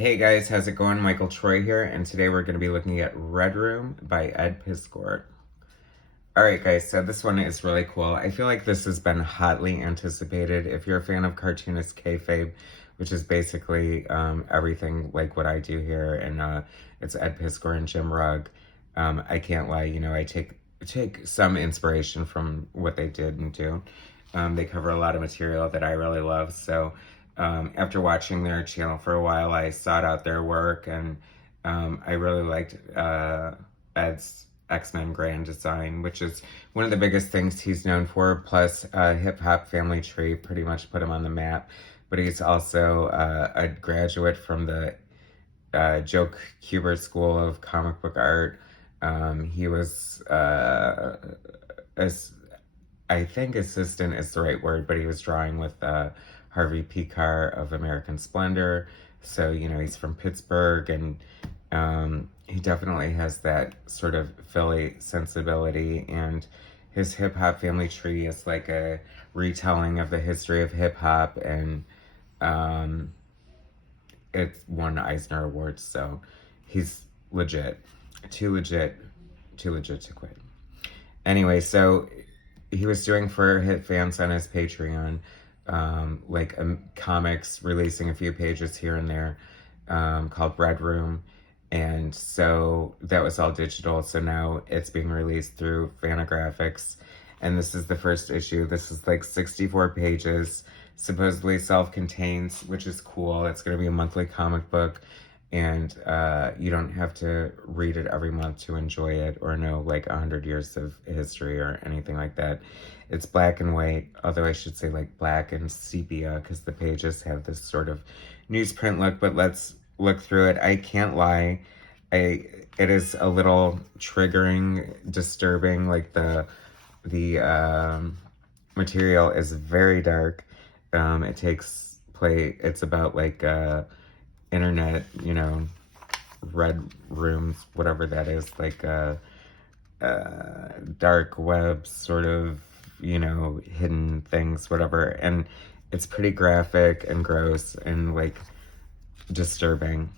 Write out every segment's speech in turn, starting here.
Hey guys, how's it going? Michael Troy here, and today we're going to be looking at Red Room by Ed Piskor. Alright guys, so this one is really cool. I feel like this has been hotly anticipated. If you're a fan of Cartoonist Kayfabe, which is basically everything like what I do here, and it's Ed Piskor and Jim Rugg, I can't lie, I take some inspiration from what they did and do. They cover a lot of material that I really love, so after watching their channel for a while, I sought out their work, and I really liked Ed's X-Men Grand Design, which is one of the biggest things he's known for, plus Hip Hop Family Tree pretty much put him on the map. But he's also a graduate from the Joe Kubert School of Comic Book Art. He was, I think assistant is the right word, but he was drawing with Harvey Picar of American Splendor. So, he's from Pittsburgh, and he definitely has that sort of Philly sensibility, and his Hip Hop Family Tree is like a retelling of the history of hip hop, and it won Eisner Awards, so he's legit. Too legit to quit. Anyway, so he was doing for hit fans on his Patreon, like comics, releasing a few pages here and there, called Red Room. And so that was all digital. So now it's being released through Fantagraphics. And this is the first issue. This is like 64 pages, supposedly self-contained, which is cool. It's going to be a monthly comic book. And you don't have to read it every month to enjoy it or know like 100 years of history or anything like that. It's black and white, although I should say like black and sepia, because the pages have this sort of newsprint look. But let's look through it. I can't lie, it is a little triggering, disturbing. Like the material is very dark. It takes place. It's about like internet, red rooms, whatever that is, like dark web sort of, hidden things, whatever. And it's pretty graphic and gross and like disturbing.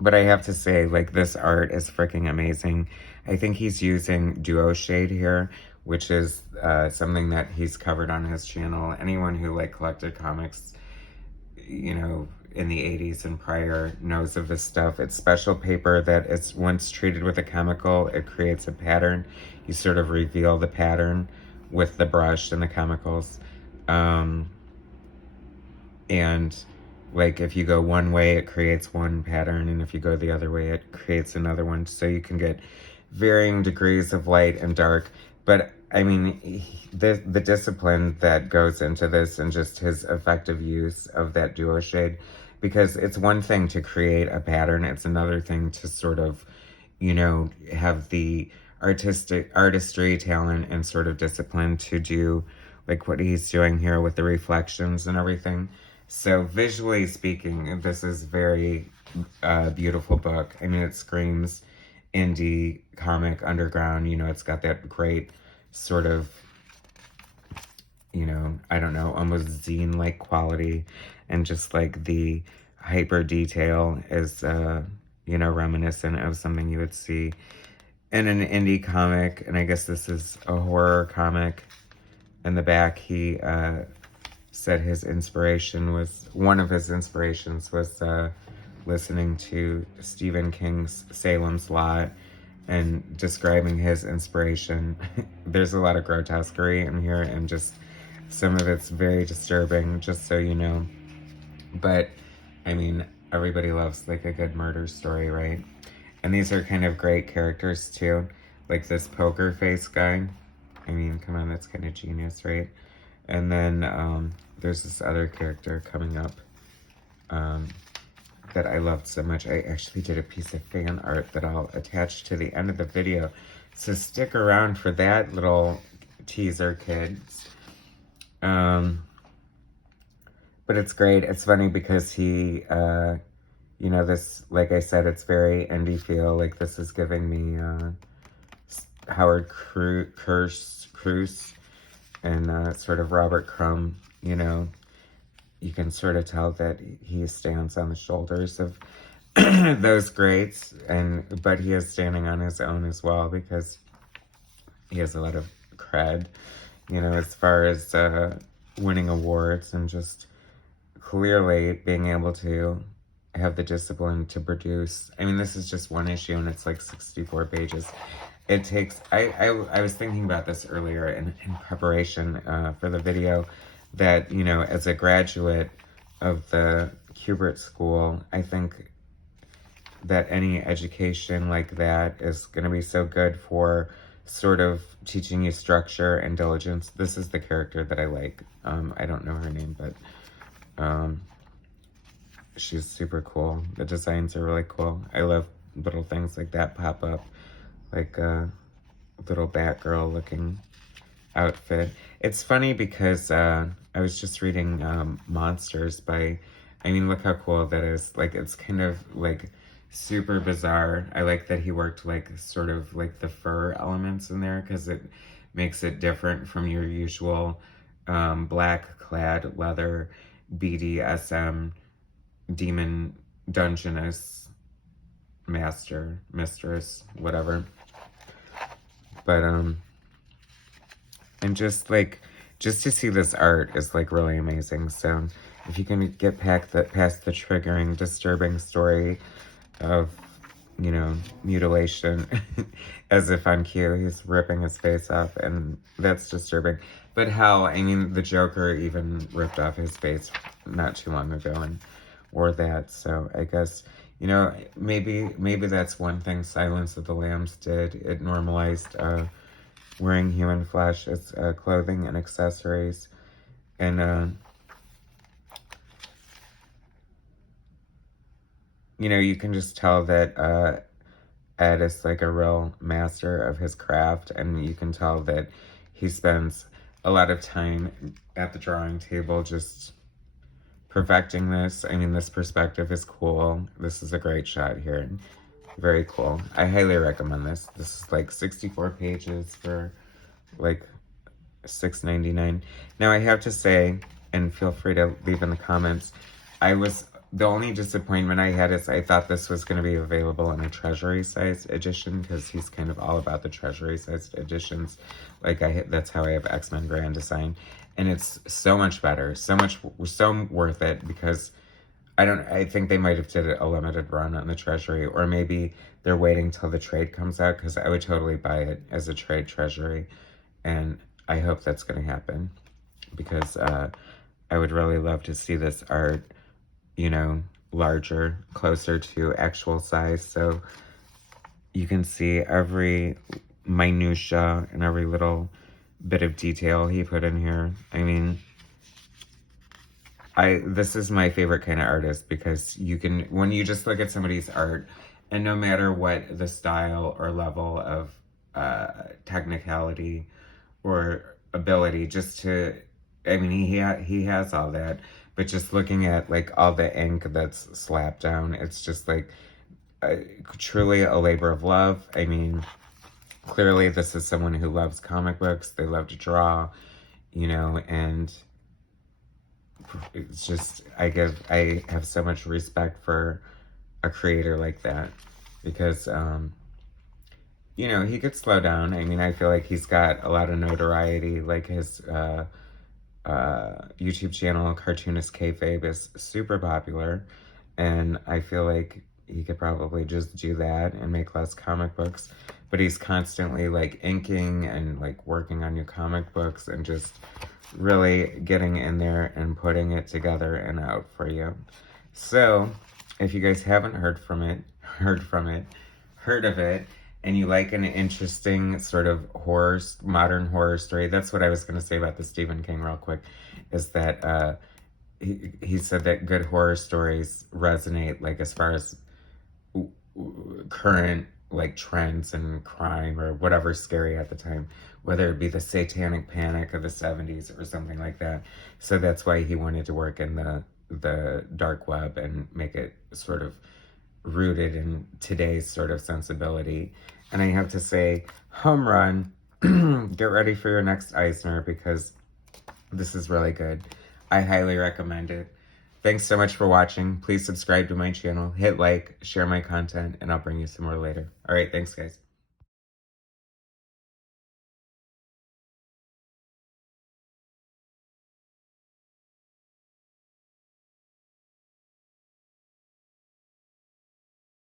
But I have to say, like, this art is freaking amazing. I think he's using duo shade here, which is something that he's covered on his channel. Anyone who like collected comics, in the 80s and prior knows of this stuff. It's special paper that is once treated with a chemical, it creates a pattern. You sort of reveal the pattern with the brush and the chemicals. And like if you go one way, it creates one pattern, and if you go the other way, it creates another one. So you can get varying degrees of light and dark. But I mean, the discipline that goes into this and just his effective use of that duo shade, because it's one thing to create a pattern, it's another thing to sort of, have the artistry, talent, and sort of discipline to do like what he's doing here with the reflections and everything. So visually speaking, this is very beautiful book. I mean, it screams indie comic underground. It's got that great sort of, I don't know, almost zine-like quality, and just like the hyper detail is, reminiscent of something you would see in an indie comic. And I guess this is a horror comic. In the back, he said one of his inspirations was listening to Stephen King's Salem's Lot, and describing his inspiration. There's a lot of grotesquerie in here, and just some of it's very disturbing, just so you know. But, I mean, everybody loves like a good murder story, right? And these are kind of great characters too. Like this poker face guy. I mean, come on, that's kind of genius, right? And then there's this other character coming up that I loved so much. I actually did a piece of fan art that I'll attach to the end of the video. So stick around for that little teaser, kids. But it's great. It's funny because he, this, like I said, it's very indie feel. Like this is giving me Howard Cruz and sort of Robert Crumb, you can sort of tell that he stands on the shoulders of those greats, but he is standing on his own as well, because he has a lot of cred, you know, as far as winning awards and just clearly being able to have the discipline to produce. I mean, this is just one issue and it's like 64 pages. It takes, I was thinking about this earlier in preparation for the video, that, you know, as a graduate of the Kubert School, I think that any education like that is going to be so good for sort of teaching you structure and diligence. This is the character that I like. I don't know her name, but she's super cool. The designs are really cool. I love little things like that pop up, like a little Batgirl looking outfit. It's funny because I was just reading Monsters by, I mean, look how cool that is. Like, it's kind of like super bizarre. I like that he worked like sort of like the fur elements in there, because it makes it different from your usual black clad leather BDSM demon dungeoness mistress, whatever. But and just to see this art is like really amazing. So if you can get past the triggering, disturbing story of, you know, mutilation, as if on cue, he's ripping his face off, and that's disturbing. But hell, I mean, the Joker even ripped off his face not too long ago and wore that. So I guess, you know, maybe that's one thing Silence of the Lambs did. It normalized wearing human flesh as clothing and accessories. And you know, you can just tell that Ed is like a real master of his craft, and you can tell that he spends a lot of time at the drawing table just perfecting this. I mean, this perspective is cool. This is a great shot here. Very cool. I highly recommend this. This is like 64 pages for like $6.99. Now, I have to say, and feel free to leave in the comments, the only disappointment I had is I thought this was going to be available in a treasury size edition, because he's kind of all about the treasury size editions. Like, that's how I have X-Men Grand Design. And it's so much better, so worth it, because I think they might have did a limited run on the treasury, or maybe they're waiting till the trade comes out, because I would totally buy it as a trade treasury. And I hope that's going to happen, because I would really love to see this art, you know, larger, closer to actual size, so you can see every minutia and every little bit of detail he put in here. I mean, this is my favorite kind of artist, because you can, when you just look at somebody's art, and no matter what the style or level of technicality or ability, just to, I mean, he has all that, but just looking at like all the ink that's slapped down, it's just like truly a labor of love. I mean, clearly this is someone who loves comic books. They love to draw, you know, and it's just, I have so much respect for a creator like that, because you know, he could slow down. I mean, I feel like he's got a lot of notoriety. Like, his YouTube channel, Cartoonist Kayfabe, is super popular, and I feel like he could probably just do that and make less comic books, but he's constantly like inking and like working on new comic books and just really getting in there and putting it together and out for you. So if you guys haven't heard of it, and you like an interesting sort of modern horror story, that's what I was going to say about the Stephen King real quick, is that he said that good horror stories resonate, like, as far as current like trends and crime or whatever's scary at the time, whether it be the satanic panic of the 70s or something like that. So that's why he wanted to work in the dark web and make it sort of rooted in today's sort of sensibility. And I have to say, home run. Get ready for your next Eisner, because this is really good. I highly recommend it. Thanks so much for watching. Please subscribe to my channel, hit like, share my content, and I'll bring you some more later. All right, thanks, guys.